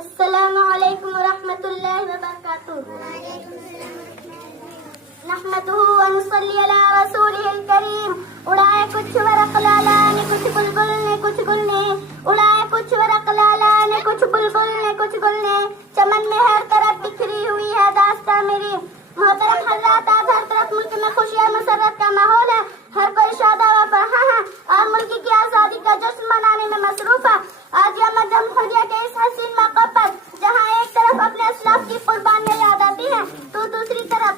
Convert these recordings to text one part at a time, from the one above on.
अस्सलामु अलैकुम वरहमतुल्लाहि वबरकातुहू। नहमदुहू व नुसल्ली अला रसूलिहिल करीम। उड़ाए कुछ वरक़ लाला ने कुछ बुलबुल ने कुछ गुल ने, उड़ाए कुछ वरक़ लाला ने कुछ बुलबुल ने कुछ गुल ने, चमन में हर तरफ बिखरी हुई है दास्तां मेरी। मोहतरम हज़रात, आज हर तरफ मुल्क में खुशियाँ मसरत का माहौल है। हर कोई शादा व फरहा है और मुल्क की आज़ादी का जश्न मनाने में मसरूफ है। आज यौम जमहूरिया के इस हसीन मौके पर जहाँ एक तरफ अपने असलाफ की कुर्बानियाँ याद आती हैं, तो दूसरी तरफ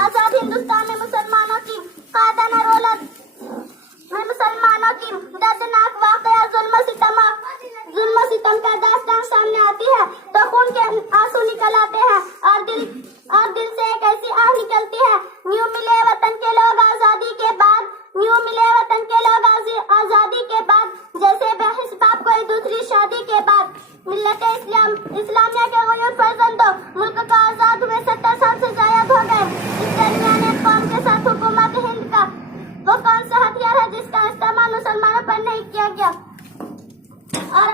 आजाद हिंदुस्तान में मुसलमानों की कायदाना रोलत में मुसलमानों की दर्दनाक वाक़या जुल्म सितम का दास्तान सामने आती है, तो खून के आंसू निकल आते हैं और दिल से एक ऐसी आह निकलती है। न्यू मिले वतन के लोग आजादी के बाद, न्यू मिले वतन के लोग आजादी के बाद, जैसे बेहिसाब कोई दूसरी शादी के बाद। मिल्लत इस्लामिया के गयूर फर्जंदो, मुल्क का आजाद हुए 70 साल से जायद हो गए। इस दरमियान एक कौम के साथ हुकूमत हिंद का वो कौन सा हथियार है जिसका इस्तेमाल मुसलमानों पर नहीं किया गया, और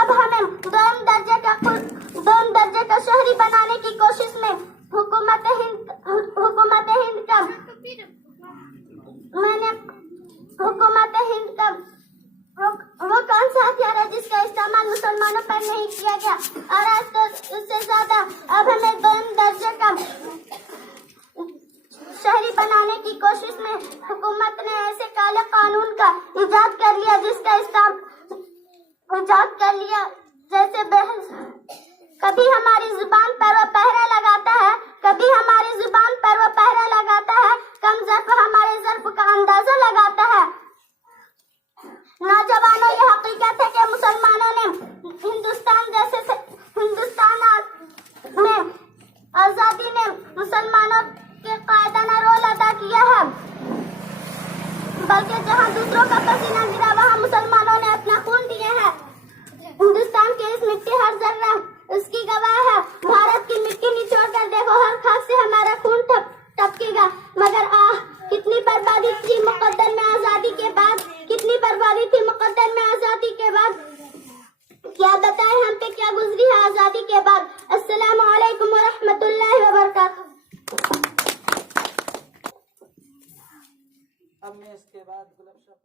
अब हमें दोम दर्जे का शहरी बनाने की कोशिश में हुकूमत हिंद का वो कौन सा हथियार है जिसका इस्तेमाल मुसलमानों पर नहीं किया गया, और आज तो उससे ज्यादा अब हमें दोम दर्जे का शहरी बनाने की कोशिश में हुकूमत ने ऐसे काले कानून का इजाद कर लिया जैसे कभी हमारी जुबान पर वो पहरा लगाता है, कभी हमारी जुबान पर वो पहरा लगाता है, कम ज़र्फ हमारे ज़र्फ का अंदाजा लगाता है। नौजवानों, ये हकीकत है कि मुसलमानों ने हिंदुस्तान में आजादी ने मुसलमानों के कायदाना रोल अदा किया है, बल्कि जहां दूसरों का पसीना गिरा वहां मुसलमानों ने अपना खून दिया है। हिंदुस्तान की इस मिट्टी हर जर्रा उसकी गवाह है। भारत की मिट्टी निचोड़ कर देखो, हर खास से हमारा खून टपकेगा। मगर कितनी बर्बादी थी मुकद्दर में आजादी के बाद, कितनी बर्बादी थी मुकद्दर में आजादी के बाद। क्या बताएं हम पे क्या गुजरी है आजादी के बाद। अस्सलामु अलैकुम वरहमतुल्लाहि वबरकातुहू। अब मैं इसके बाद गुलाब शाह